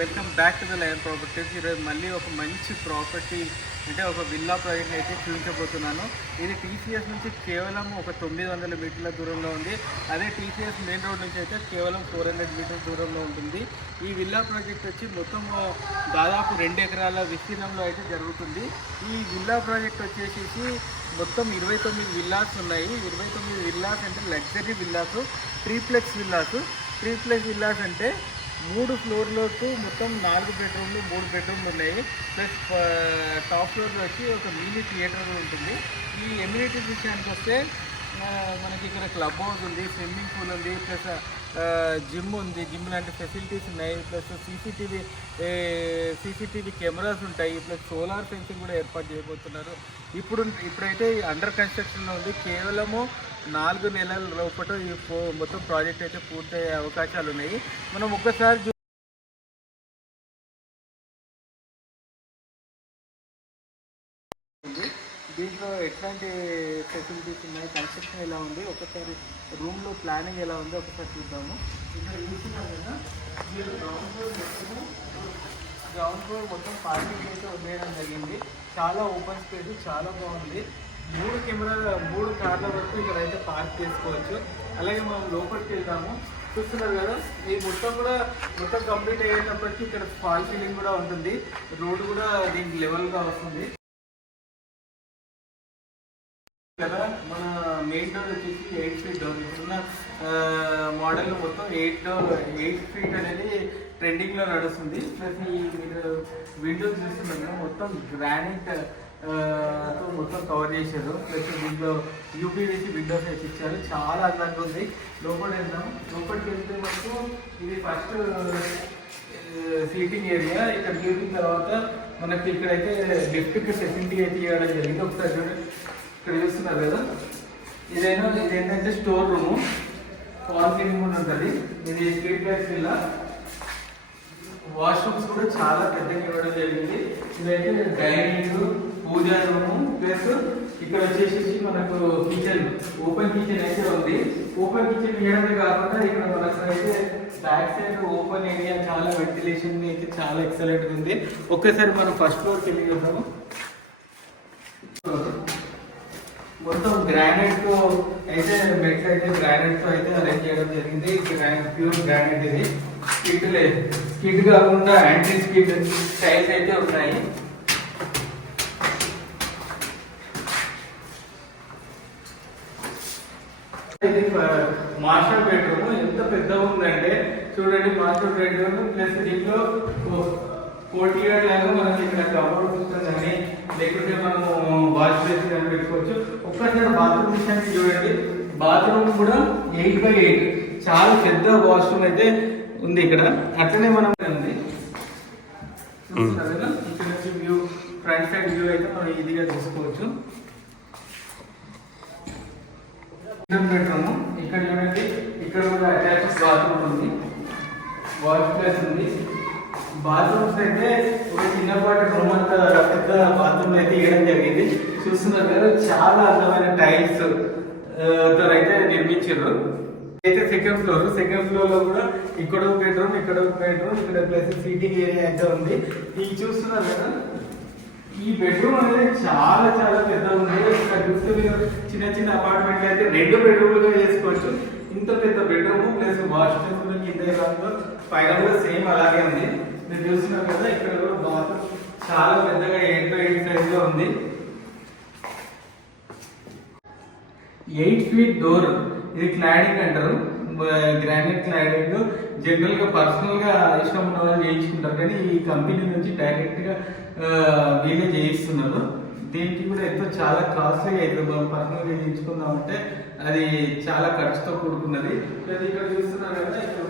Welcome back to the lion properties. ఈరోజు మళ్ళీ ఒక మంచి ప్రాపర్టీ అంటే ఒక విల్లా ప్రాజెక్ట్ అయితే చూపించబోతున్నాను. ఇది టీసీఎస్ నుంచి కేవలం ఒక 900 మీటర్ల దూరంలో ఉంది. అదే టీసీఎస్ మెయిన్ రోడ్ నుంచి అయితే కేవలం 400 మీటర్ల దూరంలో ఉంటుంది. ఈ విల్లా ప్రాజెక్ట్ వచ్చి మొత్తం దాదాపు 2 ఎకరాల విస్తీర్ణంలో అయితే జరుగుతుంది. ఈ విల్లా ప్రాజెక్ట్ వచ్చేసి మొత్తం 29 విల్లాస్ ఉన్నాయి. 29 విల్లాస్ అంటే లగ్జరీ విల్లాస్, ట్రీప్లెక్స్ విల్లాస్ అంటే 3 ఫ్లోర్లకు మొత్తం 4 బెడ్రూమ్లు 3 బెడ్రూమ్లు ఉన్నాయి. ప్లస్ టాప్ ఫ్లోర్లో వచ్చి ఒక మినీ థియేటర్ కూడా ఉంటుంది. ఈ ఎమ్యూనిటీస్ విషయానికి వస్తే మనకి ఇక్కడ క్లబ్ హౌస్ ఉంది, స్విమ్మింగ్ పూల్ ఉంది, ప్లస్ జిమ్ ఉంది, జిమ్ లాంటి ఫెసిలిటీస్ ఉన్నాయి. ప్లస్ సీసీటీవీ కెమెరాస్ ఉంటాయి. ప్లస్ సోలార్ ఫెన్సింగ్ కూడా ఏర్పాటు చేయబోతున్నారు. ఇప్పుడైతే అండర్ కన్స్ట్రక్షన్లో ఉంది. కేవలము 4 నెలల లోపల ఈ మొత్తం ప్రాజెక్ట్ అయితే పూర్తయ్యే అవకాశాలు ఉన్నాయి. మనం ఒక్కసారి దీంట్లో ఎట్లాంటి ఫెసిలిటీస్ ఉన్నాయి, కన్స్ట్రక్షన్ ఎలా ఉంది, ఒకసారి రూమ్లో ప్లానింగ్ ఎలా ఉంది ఒకసారి చూద్దాము. ఇక్కడ చూస్తున్నాం కదా, గ్రౌండ్ ఫ్లోర్ మొత్తం పార్కింగ్ అయితే వదిలేయడం జరిగింది. చాలా ఓపెన్ స్పేస్, చాలా బాగుంది. 3 కార్ల వరకు ఇక్కడ అయితే పార్క్ చేసుకోవచ్చు. అలాగే మనం లోపలికి వెళ్తాము. చూస్తున్నారు కదా, ఈ మొత్తం కంప్లీట్ అయ్యేటప్పటికి ఇక్కడ ఫాల్ సీలింగ్ కూడా ఉంటుంది. రోడ్ కూడా దీనికి లెవెల్గా వస్తుంది కదా. మన మెయిన్ డోర్ వచ్చేసి 8 ఫీట్ డోర్. ఇప్పుడున్న మోడల్ మొత్తం 8 ఫీట్ అనేది ట్రెండింగ్లో నడుస్తుంది. ప్లస్ ఈ మీరు విండోస్ చూస్తున్నారు కదా, మొత్తం గ్రానైట్ తో మొత్తం కవర్ చేశారు. ప్లస్ దీంట్లో యూపీవీసీ విండోస్ వేసి ఇచ్చారు. చాలా అందంగా ఉంది. లోపలికి వెళ్తే మనకు ఇది ఫస్ట్ సీటింగ్ ఏరియా. ఇక్కడ చూసిన తర్వాత మనకి ఇక్కడైతే లిఫ్ట్కి ఫెసిలిటీ అయితే ఇవ్వడం జరిగింది. ఒకసారి చూడండి, ఇక్కడ చూస్తున్నారు కదా, ఇదేంటంటే స్టోర్ రూము, ఫాల్ సీలింగ్ కూడా ఉంటుంది. ఇది స్ట్రీట్ లైట్స్ ఇలా వాష్రూమ్స్ కూడా చాలా పెద్దగా ఇవ్వడం జరిగింది. ఇదైతే డైనింగ్, పూజా రూము, ప్లస్ ఇక్కడ వచ్చేసి మనకు కిచెన్, ఓపెన్ కిచెన్ అయితే ఉంది. ఓపెన్ కిచెన్ ఇవ్వడమే కాకుండా ఇక్కడ మనకు అయితే బ్యాక్ సైడ్ ఓపెన్ ఏరియా, చాలా వెంటిలేషన్ అయితే చాలా ఎక్సలెంట్ ఉంది. ఒక్కసారి మనం ఫస్ట్ ఫ్లోర్కి వెళ్ళి చూద్దాము. మొత్తం గ్రానైట్ తో అయితే బెడ్స్ అయితే గ్రానైట్ తో అయితే అరేంజ్ చేయడం జరిగింది. Pure granite. ఇది స్కిడ్ కాకుండా యాంటీ స్కిడ్ టైల్స్ అయితే ఉన్నాయి. ఇది మాస్టర్ బెడ్రూమ్. ఎంత పెద్దగా ఉందంటే చూడండి, మాస్టర్ బెడ్రూమ్. ప్లస్ దీంట్లో కోర్టియార్డ్ లాగా మనకి ఇక్కడ కబోర్డ్ సిస్టమ్ కానీ లేకుంటే మనము వాష్ బేసిన్ కానీ పెట్టుకోవచ్చు. ఒక్కసారి బాత్రూమ్ విషయానికి చూడండి, బాత్రూమ్ కూడా 8x8 చాలా పెద్ద వాష్రూమ్ అయితే ఉంది ఇక్కడ. అట్లనే మనం ఉంది ఇక్కడ నుంచి వ్యూ, ఫ్రంట్ సైడ్ వ్యూ అయితే మనం ఈజీగా చూసుకోవచ్చు. బెడ్రూమ్ ఇక్కడ చూడండి, ఇక్కడ కూడా అటాచ్ బాత్రూమ్ ఉంది, వాష్ ప్లేస్ ఉంది. బాత్రూమ్స్ అయితే ఒక చిన్నపాటి రూమ్ అంతా పెద్ద బాత్రూమ్ అయితే ఇవ్వడం జరిగింది. చూస్తున్నారు కదా, చాలా అందమైన టైల్స్ తో అయితే నిర్మించారు. అయితే సెకండ్ ఫ్లోర్ లో కూడా ఇక్కడ ఒక బెడ్రూమ్, ఇక్కడ ప్లస్ సీటింగ్ ఏరియా అయితే ఉంది. ఇది చూస్తున్నారు కదా, ఈ బెడ్రూమ్ అనేది చాలా పెద్దగా ఉంది. ఇక్కడ చూస్తే మీరు చిన్న అపార్ట్మెంట్ అయితే 2 బెడ్రూమ్లుగా చేసుకోవచ్చు. ఇంత పెద్ద బెడ్రూమ్ ప్లస్ వాష్ బేసిన్ కూడా కింద భాగంలో, పైన కూడా సేమ్ అలాగే ఉంది. మీరు చూస్తున్నారు కదా, ఇక్కడ కూడా బాత్రూమ్ చాలా పెద్దగా 8x8 సైజ్ లో ఉంది. 8 ఫీట్ డోర్. ఇది క్లాడింగ్ అంటారు, గ్రానైట్ క్లాడింగ్. జనరల్ గా పర్సనల్ గా ఇష్టం ఉన్న వాళ్ళు చేయించుకుంటారు, కానీ ఈ కంపెనీ నుంచి డైరెక్ట్ గా వీళ్ళే చేయిస్తున్నారు. దీనికి కూడా ఎంతో చాలా కాస్ట్లీ అవుతుంది. మనం పర్సనల్ గా చేయించుకుందామంటే అది చాలా ఖర్చుతో కూడుకున్నది. ఇక్కడ చూస్తున్నారు కదా, ఇక్కడ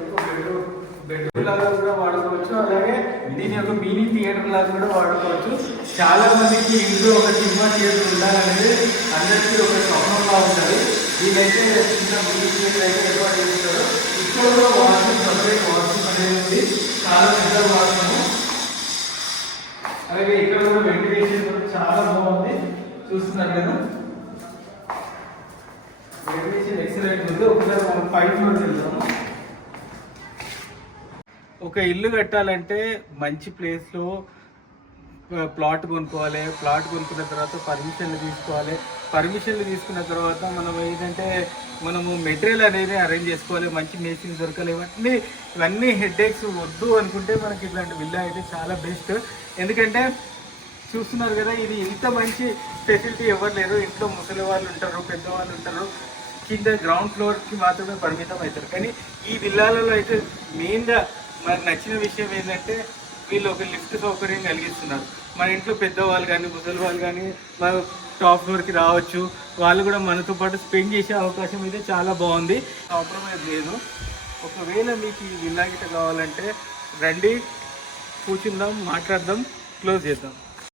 బెడ్రూమ్ లాగా కూడా వాడుకోవచ్చు. అలాగే దీని యొక్క మినీ థియేటర్ లాగా కూడా వాడుకోవచ్చు. చాలా మందికి ఇంట్లో ఒక సినిమా థియేటర్ ఉండాలనేది అందరికీ ఒక స్వప్నంగా ఉంటుంది. వీళ్ళైతే చిన్న మినీ థియేటర్ అయితే ఏర్పాటు చేస్తారు. ఇక్కడ కూడా వాష్రూమ్, సపరేట్ వాష్రూమ్ అనేది ఉంది, చాలా పెద్ద వాష్రూమ్. అలాగే ఇక్కడ కూడా వెంటిలేషన్ కూడా చాలా బాగుంది. చూస్తున్నారు కదా, వెంటిలేషన్ ఎక్సలెంట్ ఉంది. ఒకసారి మనం 5 ఫ్లోర్కి వెళ్తాము. ఒక ఇల్లు కట్టాలంటే మంచి ప్లేస్లో ప్లాట్ కొనుక్కోవాలి. ప్లాట్ కొనుక్కున్న తర్వాత పర్మిషన్లు తీసుకోవాలి. పర్మిషన్లు తీసుకున్న తర్వాత మనం ఏంటంటే మనము మెటీరియల్ అనేది అరేంజ్ చేసుకోవాలి. మంచి మేస్త్రి దొరకాలి. ఇవన్నీ హెడ్ఏక్స్ వద్దు అనుకుంటే మనకి ఇట్లాంటి విల్లా అయితే చాలా బెస్ట్. ఎందుకంటే చూస్తున్నారు కదా, ఇది ఇంత మంచి ఫెసిలిటీ ఎవరు లేరు. ఇంట్లో ముసలి వాళ్ళు ఉంటారు, పెద్దవాళ్ళు ఉంటారు, కింద గ్రౌండ్ ఫ్లోర్కి మాత్రమే పరిమితం అవుతారు. కానీ ఈ విల్లాలలో అయితే మెయిన్గా మనకు నచ్చిన విషయం ఏంటంటే వీళ్ళు ఒక లిఫ్ట్ సౌకర్యం కలిగిస్తున్నారు. మన ఇంట్లో పెద్దవాళ్ళు కానీ ముసలి వాళ్ళు కానీ మన టాప్ ఫ్లోర్కి రావచ్చు. వాళ్ళు కూడా మనతో పాటు స్పెండ్ చేసే అవకాశం అయితే చాలా బాగుంది. కాంప్రమైజ్ లేదు. ఒకవేళ మీకు ఈ విల్లా గిట్ట కావాలంటే రండి, కూర్చుందాం, మాట్లాడదాం, క్లోజ్ చేద్దాం.